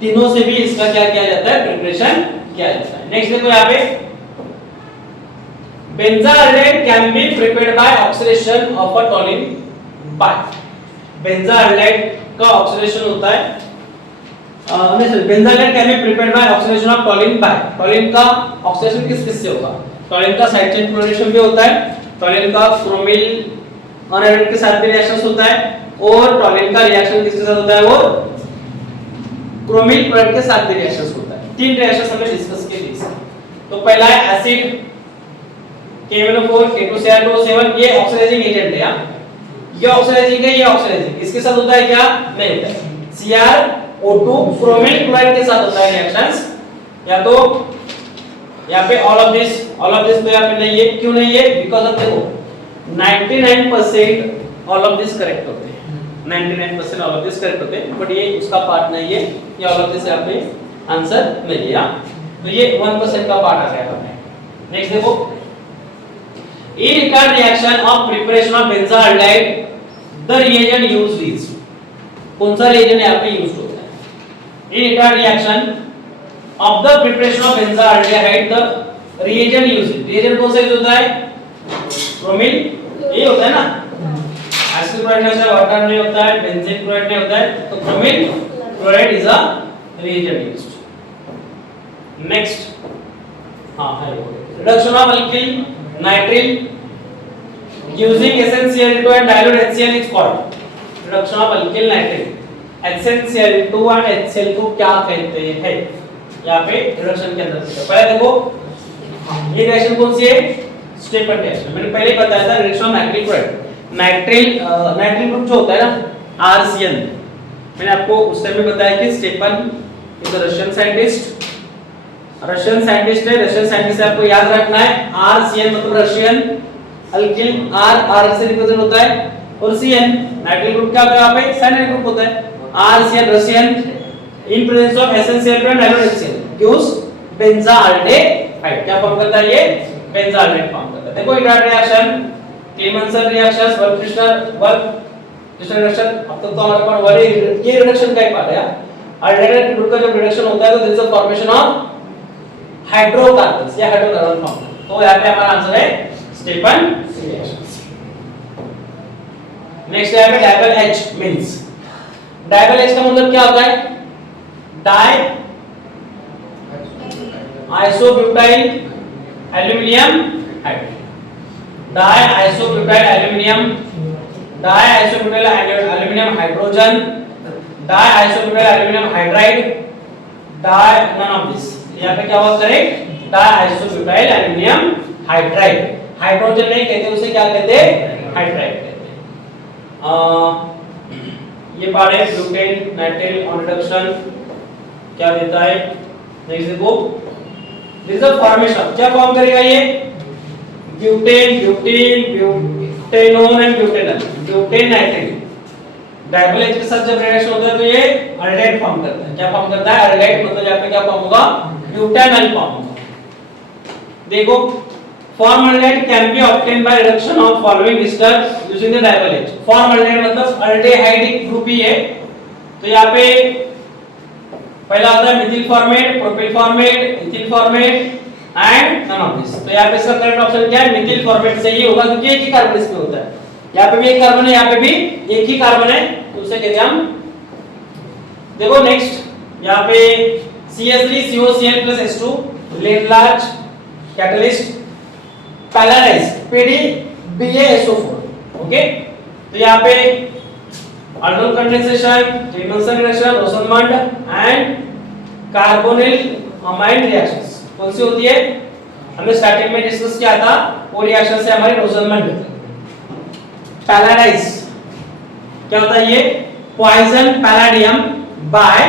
तीनों से भी इसका क्या किया जाता है? प्रिपरेशन किया जाता है। नेक्स्ट देखो यहाँ पे benzaldehyde can be prepared by oxidation of a toluene by, benzaldehyde का ऑक्सीडेशन होता है, नहीं sorry, benzaldehyde can be prepared by oxidation of toluene by, toluene का ऑक्सीडेशन किस से होगा? टॉलिन का साइड चेन क्लोरीनेशन भी होता है, टॉलिन का क्रोमिल अनआयोडाइड के साथ भी रिएक्शंस होता है, और टॉलिन का रिएक्शन किसके साथ होता है? वो क्रोमिल क्लोराइड के साथ भी रिएक्शंस होता है। तीन रिएक्शंस हमने डिस्कस किए थे। तो पहला है एसिड KMnO4 K2Cr2O7, ये ऑक्सीडाइजिंग एजेंट है, ये ऑक्सीडाइजिंग है, ये ऑक्सीडाइजिंग, इसके साथ होता है क्या? नहीं होता है। CrO2 क्रोमिल क्लोराइड के साथ होता है रिएक्शंस, या तो यहाँ पे ऑल ऑफ दिस तो यहाँ पे नहीं है। क्यों नहीं है? बिकॉज़ ऑफ देखो 99% ऑल ऑफ दिस करेक्ट होते हैं, 99% ऑल ऑफ दिस करेक्ट होते हैं, बट ये उसका पार्ट नहीं है, ये ऑल ऑफ दिस यहाँ पे आंसर नहीं है, तो ये 1% का पार्ट आ गया हमें। नेक्स्ट देखो, in record reaction of preparation of benzaldehyde the reagent used is, कौन सा reagent यहाँ पे यूज होता है? in record reaction of the preparation of benzaldehyde the reagent used, reagent कौन सा यूज होता है? क्रोमिल, ये होता है ना, एसिड क्लोराइड नहीं होता है, वाटर नहीं होता है, बेंजीन क्लोराइड नहीं होता है, तो chromyl chloride is a reagent used। Next हाँ है reduction of alkyl nitrile using SnCl2 and dilute HCl is called reduction of alkyl nitrate। SnCl2 and HCl को क्या कहते हैं? यहाँ पे रिडक्शन के अंदर पहले देखो, ये रिएक्शन कौन सी है? स्टेपन रिएक्शन। मैंने पहले बताया था reduction of nitrile chloride, nitrile group जो होता है ना RCN, मैंने आपको उस टाइम में बताया कि स्टेपन is a Russian scientist, Russian scientist है, रशियन साइंटिस्ट से आपको याद रखना है RCN मतलब रशियन, अल्किल R से रिप्रेजेंट होता है, और CN नाइट्रिल ग्रुप क्या होता है? यहाँ पे साइनाइड ग्रुप होता है। RCN Russian in presence of SnCl2 and dilute HCl gives बेंजाल्डेहाइड, क्या फॉर्म करता है? ये बेंजाल्डेहाइड फॉर्म करता है। देखो it reaction Clemmensen reactions work reaction, अब तक तो हमारे पास वाली ये रिडक्शन का एक पार्ट है। अल्टरनेट ग्रुप का जब रिडक्शन होता है तो there is a formation of hydrocarbons या हाइड्रोकार्बन फॉर्म, तो यहाँ पे हमारा आंसर है स्टेपन रिएक्शंस। नेक्स्ट है डाबल H मींस डायबल का मतलब क्या होता है? Diisobutyl aluminium hydride, diisobutyl aluminium, diisobutyl aluminium hydrogen, diisobutyl aluminium hydride, D none of this. यहाँ पे क्या हुआ correct? Diisobutyl aluminium hydride. Hydrogen नहीं कहते, उसे क्या कहते हैं? हाइड्राइड कहते हैं। ये पार्ट है ब्यूटेन नाइट्राइल ऑन रिडक्शन क्या देता है? नेक्स्ट देखो, दिस इज द फॉर्मेशन। क्या फॉर्म करेगा ये? Butane, butene, butanone and butanal, butane nitrile. Dyeable H के साथ जब रिएक्शन होता है तो ये अल्डेहाइड फॉर्म करता है। क्या फॉर्म करता है? अल्डेहाइड। मतलब यहाँ पे क्या फॉर्म होगा? ब्यूटेनल फॉर्म होगा। देखो, formaldehyde can be obtained by reduction of following ester using the diabyl H। formaldehyde मतलब अल्डेहाइडिक ग्रुप ही है। तो यहाँ पे पहला आता है methyl formate, propyl formate, ethyl formate and none of this. तो यहाँ पे इसका करेक्ट ऑप्शन क्या है? मिथिल फॉर्मेट से ही होगा, क्योंकि एक ही कार्बन इसमें होता है। यहाँ पे भी एक कार्बन है, यहाँ पे भी एक ही कार्बन है, तो उसे कहते हैं हम। देखो नेक्स्ट, यहाँ पे CH3COCl+H2 लेट लार्ज कैटलिस्ट पैलेराइज PDBaSO4। ओके, तो यहाँ पे aldol कंडेंसेशन, जेमिसन reaction, Rosenmund and carbonyl amine reactions कौन सी होती है? हमने स्टार्टिंग में डिस्कस किया था, वो रिएक्शन से हमारी रोसेनमंड। पैलेराइज क्या होता है? ये poison palladium by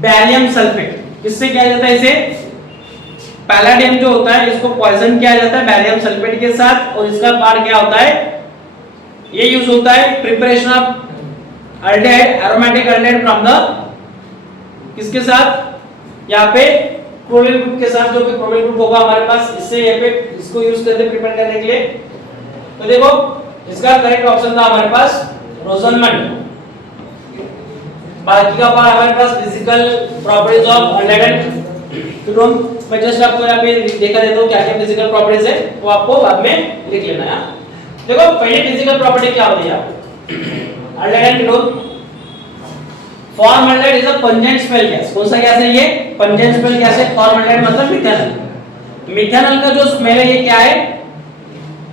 barium sulphate. किससे किया जाता है इसे? पैलेडियम जो होता है इसको पॉइजन किया जाता है बैरियम सल्फेट के साथ, और इसका पार्ट क्या होता है? ये यूज होता है preparation of aldehyde, aromatic aldehyde from the किसके साथ? यहाँ पे क्लोरीन ग्रुप के साथ, जो कि क्रोमिल ग्रुप होगा हमारे पास, इससे यहाँ पे इसको यूज करते हैं प्रिपेयर करने के लिए। तो देखो, इसका करेक्ट ऑप्शन था हमारे पास रोसेनमंड। बाकी का पार्ट हमारे पास फिजिकल प्रॉपर्टीज ऑफ अल्डेहाइड। तो मैं जस्ट आपको यहाँ पे देखा देता हूँ क्या क्या फिजिकल प्रॉपर्टीज है, वो आपको बाद में लिख लेना है। देखो, पहली फिजिकल प्रॉपर्टी क्या होती है? Aldehyde ketone formaldehyde is a pungent smell gas. कौन सा गैस है ये? पंजेंट स्मेल गैस है। फॉर्मल्डेहाइड मतलब मिथेनॉल। मिथेनॉल का जो स्मेल है ये क्या है?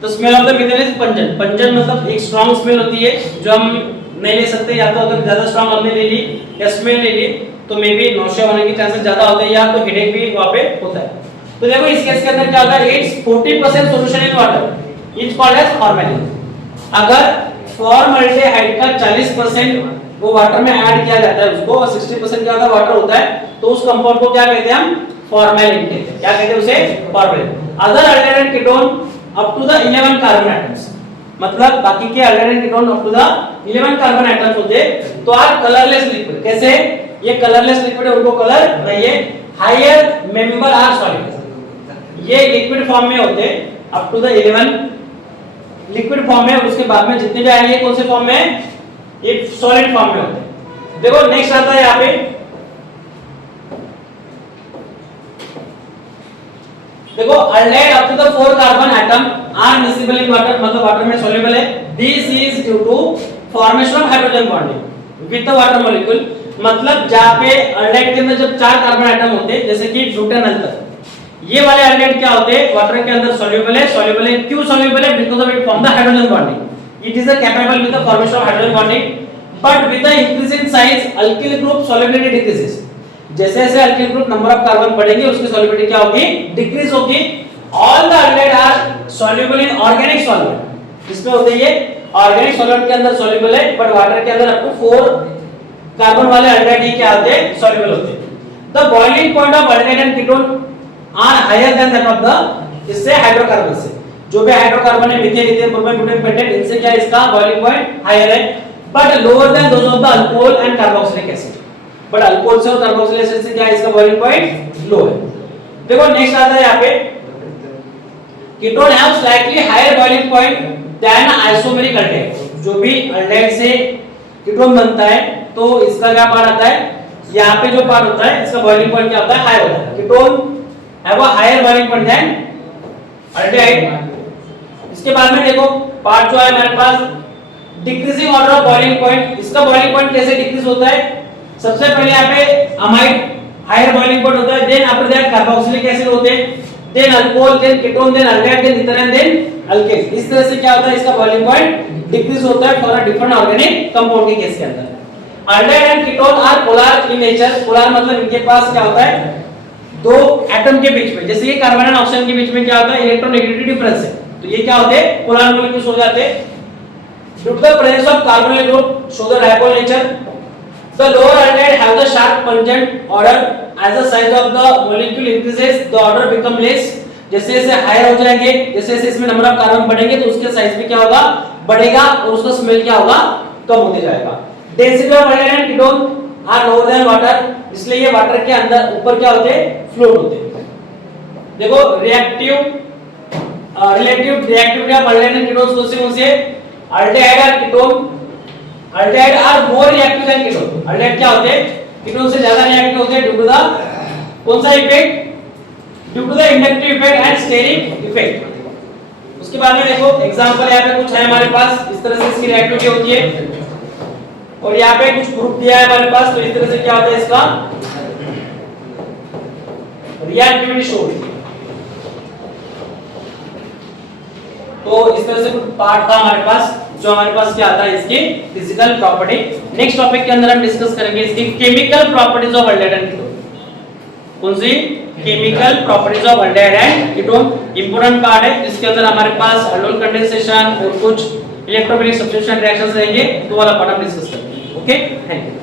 तो smell of the methanol is pungent. Pungent मतलब एक स्ट्रांग स्मेल होती है जो हम नहीं ले सकते, या तो अगर ज्यादा स्ट्रांग हमने ले ली या स्मेल ले ली तो मे बी नौसिया होने के चांसेस ज्यादा होते हैं, या तो हेडेक भी वहां पे होता है। तो देखो, इस केस के अंदर क्या होता है? It's 40% solution in water is called as formalin. अगर फॉर्मल्डेहाइड का 40% वो वाटर में ऐड किया जाता है उसको, और 60% क्या होता है? वाटर होता है, तो उस कंपाउंड को क्या कहते हैं हम? फॉर्मेलिन कहते हैं। क्या कहते हैं उसे? Formalin. Other aldehyde ketone up to the 11 carbon atoms, मतलब बाकी के aldehyde ketone up to the 11 carbon atoms होते हैं, तो आर कलरलेस लिक्विड। कैसे? ये कलरलेस लिक्विड है, उनको कलर नहीं है। हायर मेंबर आर सॉलिड, ये लिक्विड फॉर्म में होते हैं up to the 11 liquid form में, और उसके बाद में जितने भी आएंगे कौन से फॉर्म में? ये सॉलिड फॉर्म में होते हैं। देखो नेक्स्ट आता है यहाँ पे, देखो aldehyde up to the 4 carbon atom are miscible in water, मतलब वाटर में सॉल्युबल है। This is due to formation of hydrogen bonding with the water molecule. मतलब जहां पे अल्डेहाइड के अंदर जब 4 कार्बन एटम होते हैं, जैसे कि ब्यूटेनॉल तक, ये वाले अल्डेहाइड क्या होते हैं? वाटर के अंदर सॉल्युबल है। सॉल्युबल है क्यों सॉल्युबल है? Because of it form the hydrogen bonding. It is capable with the formation of hydrogen bonding, but with the increase in size alkyl group solubility decreases. जैसे जैसे alkyl group number of carbon बढ़ेंगे उसकी solubility क्या होगी? Decrease होगी। All the aldehyde are soluble in organic solvent. इसमें होते ये ऑर्गेनिक सॉल्वेंट के अंदर सॉल्युबल है, बट वाटर के अंदर अप टू 4 कार्बन वाले अल्डेहाइड ही क्या होते हैं? सॉल्युबल होते हैं। The boiling point of aldehyde and ketone are higher than that of the इससे हाइड्रोकार्बन से, जो भी हाइड्रोकार्बन है methane, ethane, propane, butane, pentane, इनसे क्या इसका बॉइलिंग पॉइंट हायर है, but lower than those of the alcohol and carboxylic acid. But alcohol से और कार्बोक्सिलिक एसिड से क्या इसका बॉइलिंग पॉइंट लो है। देखो नेक्स्ट आता है यहाँ पे, ketone have slightly higher boiling point than isomeric aldehyde. जो भी अल्डेहाइड से कीटोन बनता है तो इसका क्या पार्ट आता है? यहाँ पे जो पार्ट होता है इसका बॉइलिंग पॉइंट क्या होता है? हाई होता है। Ketone have a higher boiling point than aldehyde. इसके बाद में देखो पार्ट जो है हमारे पास decreasing order of boiling point. इसका बॉइलिंग पॉइंट कैसे डिक्रीज होता है? सबसे पहले यहाँ पे अमाइड हायर बॉइलिंग पॉइंट होता है, then after that carboxylic acid होते हैं, then alcohol, then ketone, then aldehyde, then ethanol, then alkane. इस तरह से क्या होता है, इसका बॉइलिंग पॉइंट डिक्रीज होता है for a different organic compound के केस के अंदर। Aldehyde and ketone are polar in nature. Polar मतलब इनके पास क्या होता है, दो एटम के बीच में, जैसे ये कार्बन एंड ऑक्सीजन के बीच में क्या होता है, इलेक्ट्रोनेगेटिविटी डिफरेंस है, तो ये क्या होते हैं, पोलर मॉलिक्यूल्स हो जाते हैं। Due to the presence of carbonyl group, show the dipole nature. The lower aldehyde have the sharp pungent odor. As the size of the molecule increases, the odor become less. जैसे जैसे higher हो जाएंगे, जैसे जैसे इसमें number of carbon बढ़ेंगे, तो उसके साइज भी क्या होगा, बढ़ेगा, और उसका स्मेल क्या होगा, कम होते जाएगा। Density of aldehyde and ketone are lower than water. इसलिए ये वाटर के अंदर ऊपर क्या होते हैं, फ्लोट होते हैं। देखो reactive relative reactivity of aldehyde and ketones कौन सी है? Aldehyde और ketone, aldehyde are more reactive than ketone. Aldehyde क्या होते हैं, ketone से ज्यादा रिएक्टिव होते हैं, due to the कौन सा effect, due to the inductive effect and steric effect। उसके बाद में देखो एग्जांपल यहाँ पे कुछ है हमारे पास, इस तरह से इसकी रिएक्टिविटी होती है, और यहाँ पे कुछ ग्रुप दिया है हमारे पास, तो इस तरह से क्या होता है, इसका रिएक्टिविटी शो होती है। तो इस तरह से कुछ पार्ट था हमारे पास, जो हमारे पास क्या आता है, इसकी फिजिकल प्रॉपर्टी। नेक्स्ट टॉपिक के अंदर हम डिस्कस करेंगे इसकी chemical properties of aldehyde and ketone. कौन सी? Chemical properties of aldehyde and ketone. Important part है, जिसके अंदर हमारे पास एल्डोल कंडेंसेशन और कुछ इलेक्ट्रोफिलिक सब्स्टिट्यूशन रिएक्शंस रहेंगे, तो वाला पार्ट हम डिस्कस करेंगे। Okay, thank you.